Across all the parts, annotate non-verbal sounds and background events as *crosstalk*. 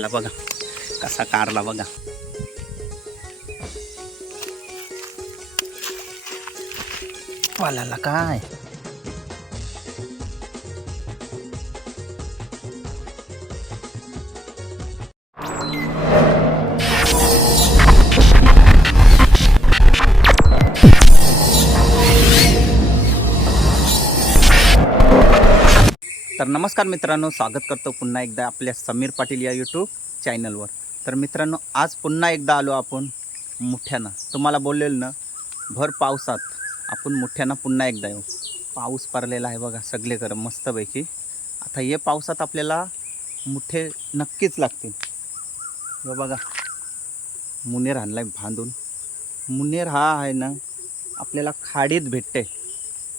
आला बघा. कसा कारला बघा. वालाला काय? तर नमस्कार मित्रांनो स्वागत करतो पुन्हा एकदा आपल्या समीर पाटील या यूट्यूब चॅनलवर तर मित्रांनो आज पुन्हा एकदा आलो आपण मुठ्यानं. तुम्हाला बोललेलं ना भर पावसात आपण मुठ्यानं पुन्हा एकदा येऊ. पाऊस पडलेला आहे बघा सगळेकडं मस्तपैकी. आता हे पावसात आपल्याला मुठे नक्कीच लागतील. बघा मुनेर आणलाय बांधून. मुनेर हा आहे ना आपल्याला खाडीत भेटते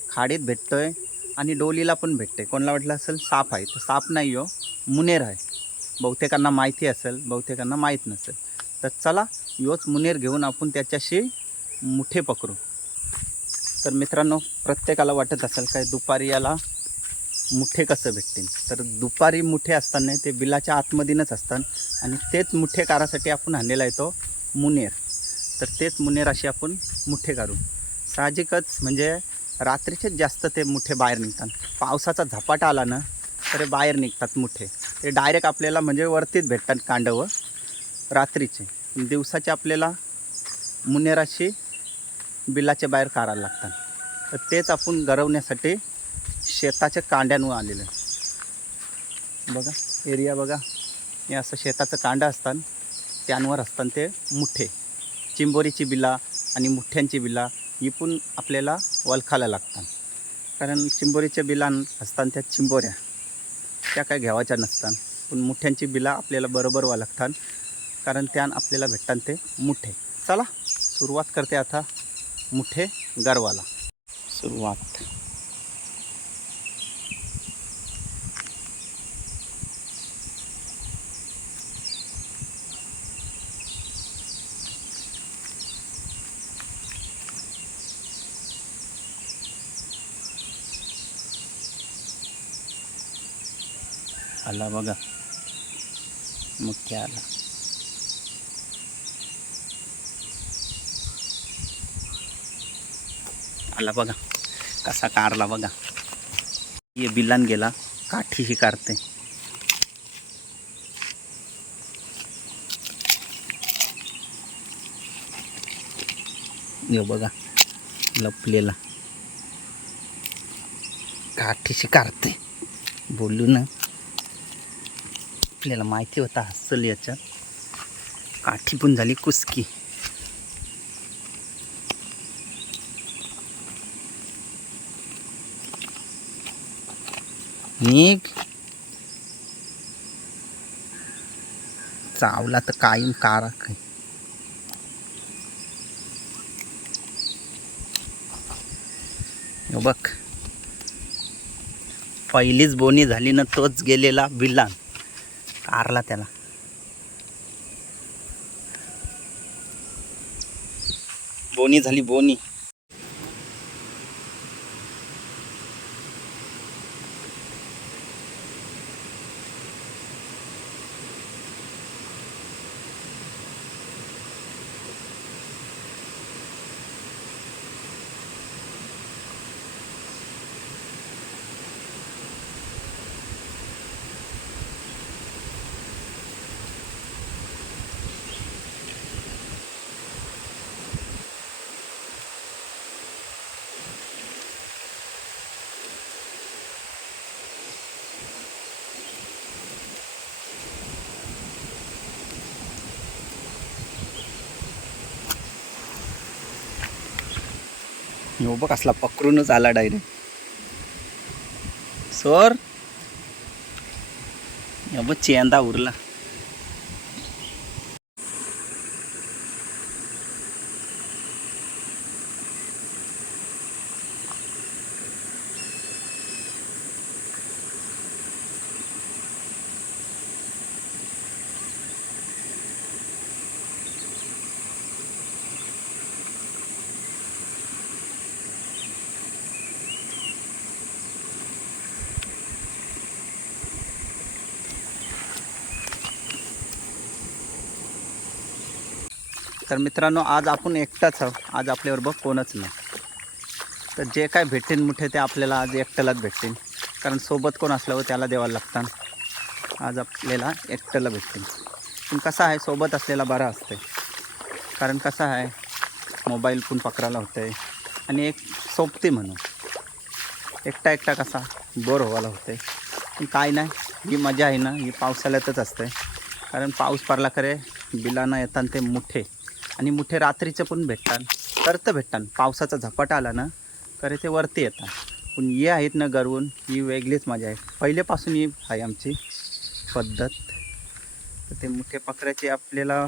खाडीत भेटतो आहे आणि डोलीला पण भेटते. कोणाला वाटलं असेल साप आहे. तर साप नाही हो मुनेर आहे. बहुतेकांना माहिती असेल बहुतेकांना माहीत नसेल. तर चला योच मुनेर घेऊन आपण त्याच्याशी मुठे पकडू. तर मित्रांनो प्रत्येकाला वाटत असेल काय दुपारी याला मुठे कसं भेटतील? तर दुपारी मुठे असताना ते बिलाच्या आतमधीनच असतात आणि तेच मुठे कारासाठी आपण आणलेला येतो मुनेर. तर तेच मुनेर अशी आपण मुठे काढू. साहजिकच म्हणजे रात्रीचेच जास्त ते मुठे बाहेर निघतात. पावसाचा झपाटा आला ना तर बाहेर निघतात मुठे. ते डायरेक्ट आपल्याला म्हणजे वरतीच भेटतात कांडवं रात्रीचे. दिवसाचे आपल्याला मुनेराशी बिलाच्या बाहेर काढायला लागतात. तर तेच आपण गरवण्यासाठी शेताच्या कांड्यांवर आलेलं बघा एरिया बघा. हे असं शेताचं कांडं असतात. त्यांवर असतात ते मुठे. चिंबोरीची बिला आणि मुठ्यांची बिला ही पण आपल्याला वलखायला लागतात. कारण चिंबोरीच्या बिलां असतात त्या चिंबोऱ्या. त्या काय घ्यावाच्या नसतात. पण मुठ्यांची बिला आपल्याला बरोबर लागतात. कारण त्यान आपल्याला भेटतात ते मुठे. चला सुरुवात करते आता मुठे गरवाला. सुरुवात. आला बघा मुख्य आला आला बघा कसा कारला बघा ये बिलान गेला काठीही काढते यो बघा लपलेला। काठीशी काढते बोलू ना। आपल्याला माहिती होता हसल याच्यात. काठी पण झाली कुसकी. निघ. चावला तर कायम कारा काय बघ. पहिलीच बोनी झाली ना तोच गेलेला बिल्लान आरला त्याला. बोनी झाली बोनी. हो बघ असला पकडूनच आला डायरेक्ट सर हो बघ चेंदा उरला. तर मित्रांनो आज आपण एकटाच आहोत. आज आपल्याबरोबर कोणच नाही. तर जे काय भेटेन मोठे ते आपल्याला आज एकट्यालाच भेटतील. कारण सोबत कोण असल्यावर त्याला द्यावं लागतात आज आपल्याला एकट्याला भेटतील. पण कसं आहे सोबत असलेला बरा असते कारण कसं आहे मोबाईल पण पकडायला होतं आहे आणि एक सोबती म्हणून. एकटा एकटा कसा बोर व्हायला होते पण काय नाही ही मजा आहे ना ही पावसाळ्यातच असते कारण पाऊस पडला करे बिलानं येतात ते मोठे. आणि मुठे रात्रीचे पण भेटतात. करत भेटतात. पावसाचा झपाटा आला ना करे ते वरती येतात. पण ये आहेत ना गरवून ही वेगळीच मजा आहे. पहिल्यापासून ही आहे आमची पद्धत. तर ते मुठे पकड्याचे आपल्याला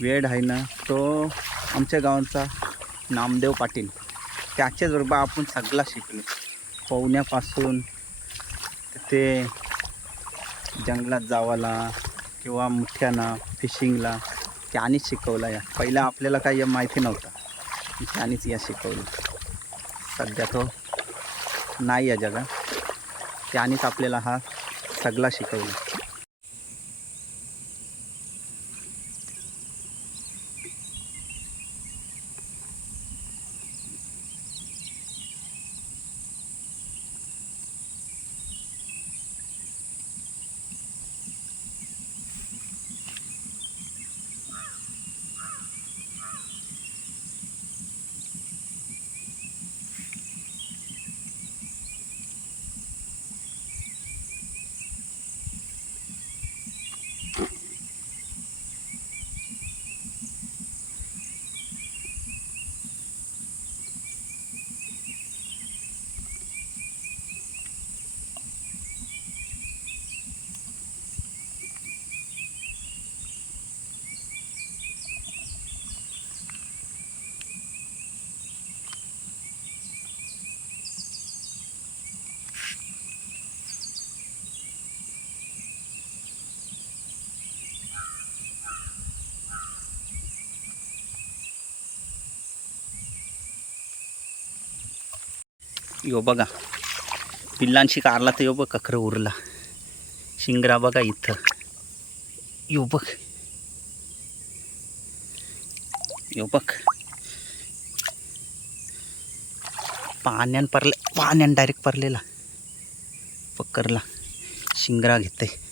वेळ आहे ना तो आमच्या गावांचा नामदेव पाटील. त्याच्याचबरोबर आपण सगळा शिकलो. पोहण्यापासून ते जंगलात जावाला किंवा मुठ्याना फिशिंगला त्यानेच शिकवला या. पहिला आपल्याला काही माहिती नव्हता. त्यानेच या शिकवलं. सध्या तो नाही या जगा त्यानेच आपल्याला हा सगळा शिकवला. यो बघा. पिल्लांशी कारला तर यो बघ कखरं उरला. शिंगरा बघा इथं. यो बघ. यो बघ. पाण्यान परले पाण्यान डायरेक्ट परलेला. पकरला शिंगरा घेते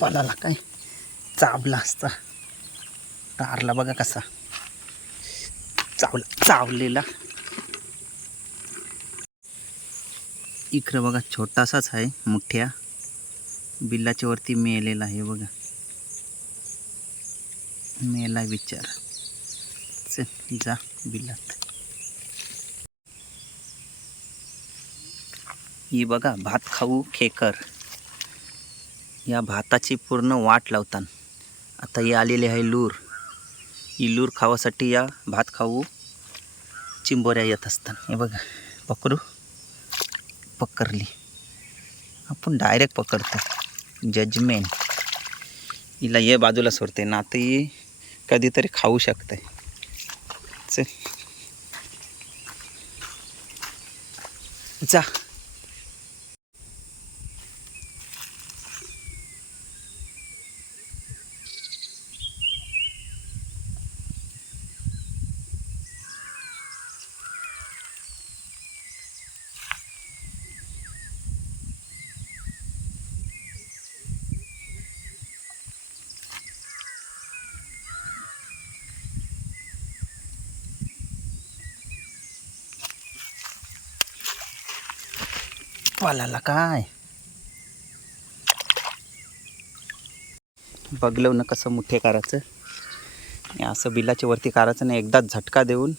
पालाला काय? चावला असता. तारला बघा कसा. चावला चावलेला. इकडं बघा छोटासाच आहे मोठ्या बिल्लाच्या वरती मेलेला आहे बघा. मेला विचार. चल जा बिल्लात ही बघा भात खाऊ खेकर. या भाताची पूर्ण वाट लावतात आता ही आलेली आहे लूर. ही लूर खावासाठी या भात खाऊ चिंबोऱ्या येत असतात हे बघा पकडू. पकडली. आपण डायरेक्ट पकडतो. जजमेंट हिला ये बाजूला सोडते. ना तर ही कधीतरी खाऊ शकते चल. जा. पालाला काय? बघलं ना कसं मुठे करायचं असं बिलाच्या वरती करायचं नाही एकदाच झटका देऊन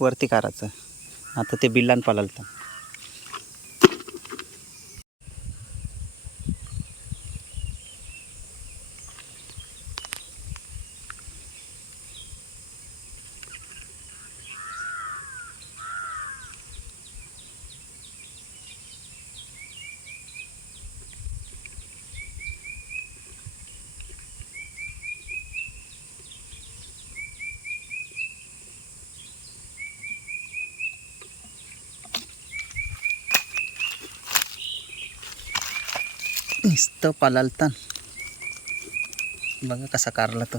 वरती करायचं आता ते बिल्लान तर नुसतं पालालता बघा कसा कारला तो.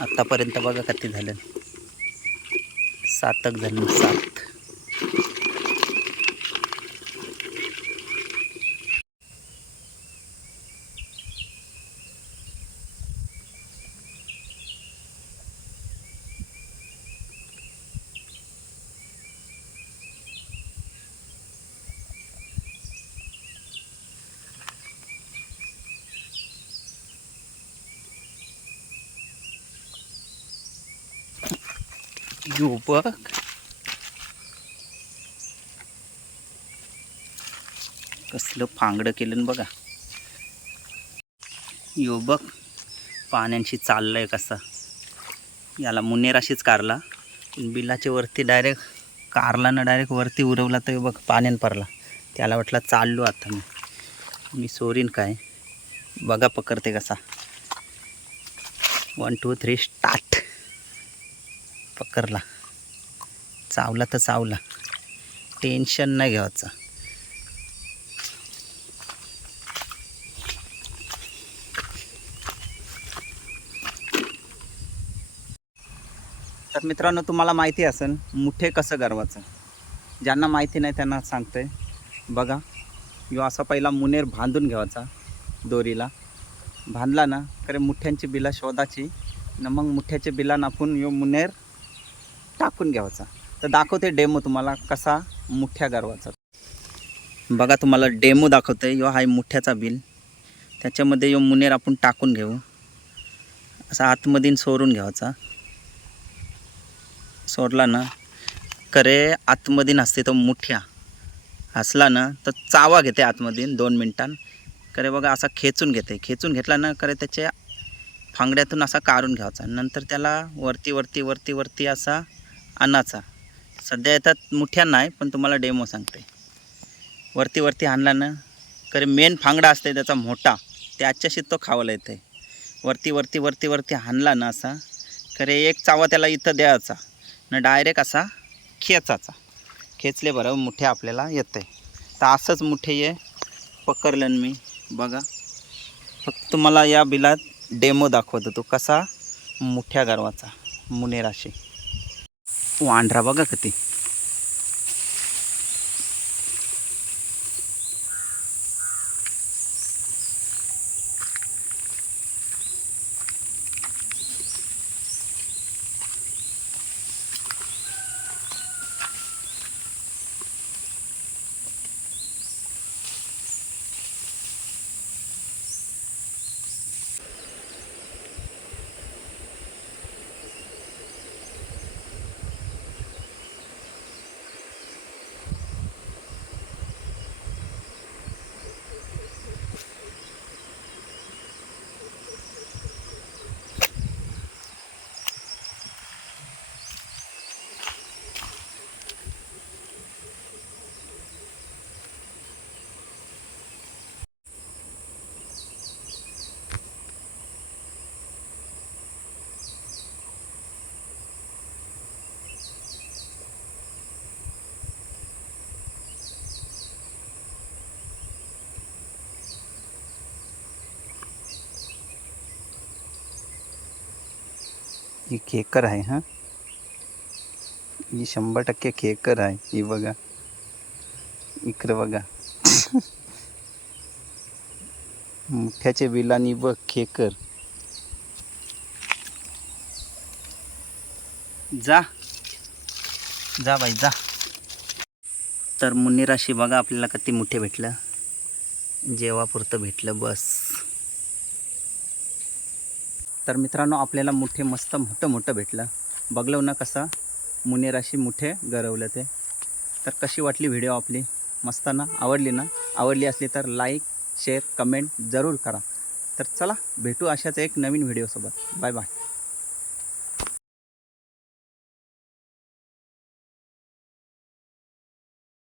आत्तापर्यंत बघा किती झालं. सातक झालं सात. यो कसलं फांगडं केलं बघा. यो बघ पाण्याशी चाललंय कसा. याला मुनेराशीच कारला. पण बिलाच्या वरती डायरेक्ट कारला ना डायरेक्ट वरती उरवला तर बघ पाण्यान पडला. त्याला वाटला चाललो आता मी. मी सोरीन काय. बघा पकडते कसा. वन टू थ्री स्टार्ट पकडला चावला तर चावला. टेन्शन नाही घ्यायचं. तर मित्रांनो तुम्हाला माहिती असेल मुठे कसं गरवाचं ज्यांना माहिती नाही त्यांना सांगते बघा यो असा पहिला मुनेर बांधून घ्यायचा दोरीला. बांधला ना तर मुठ्यांची बिला शोधाची न मग मुठ्याच्या बिला नापून यो मुनेर टाकून घ्यायचा. तर दाखवते डेमो तुम्हाला कसा मुठ्या गरवाचा. बघा तुम्हाला डेमो दाखवते यो हा मुठ्याचा बिल. त्याच्यामध्ये यो मुनेर आपण टाकून घेऊ. असा आतमधीन सोरून घ्यायचा. सोडला ना करे आतमधीन असते तो मुठ्या असला ना तर चावा घेते आतमधीन दोन मिनटां करे बघा असा खेचून घेते. खेचून घेतला ना करे त्याच्या फांगड्यातून असा काढून घ्यायचा. नंतर त्याला वरती वरती वरती वरती असा अन्नाचा. सध्या येतात मुठ्या नाही पण तुम्हाला डेमो सांगते. वरती वरती आणला ना करे मेन फांगडा असते त्याचा मोठा. त्याच्याशी तो खावायला येते वरती वरती वरती वरती हाणला ना असा खरे एक चावा त्याला इथं द्यायचा. न डायरेक्ट असा खेचाचा खेचले बरं मुठे आपल्याला येते तर असंच मुठे ये पकडलं मी बघा. फक्त मला या बिलात डेमो दाखवतो तो कसा मुठ्या गरवाचा मुनेराशी. वांढरा बघा किती ही खेकर आहे हां? ही शंभर टक्के खेकर आहे ही बघा इकडं बघा *laughs* मुठ्याचे बिलानी बघ खेकर जा। जा बाई जा। तर मुन्नीराशी बघा आपल्याला किती मोठे भेटलं. जेवापुरतं भेटलं बस. तर मित्रांनो आपल्याला मोठे मस्त मोठं मोठं भेटलं. बघलं ना कसं? मुनेराशी मोठे गरवलं ते. तर कशी वाटली व्हिडिओ आपली? मस्त ना? आवडली ना? आवडली असली तर लाईक शेअर कमेंट जरूर करा. तर चला भेटू अशाच एक नवीन व्हिडिओसोबत. Bye bye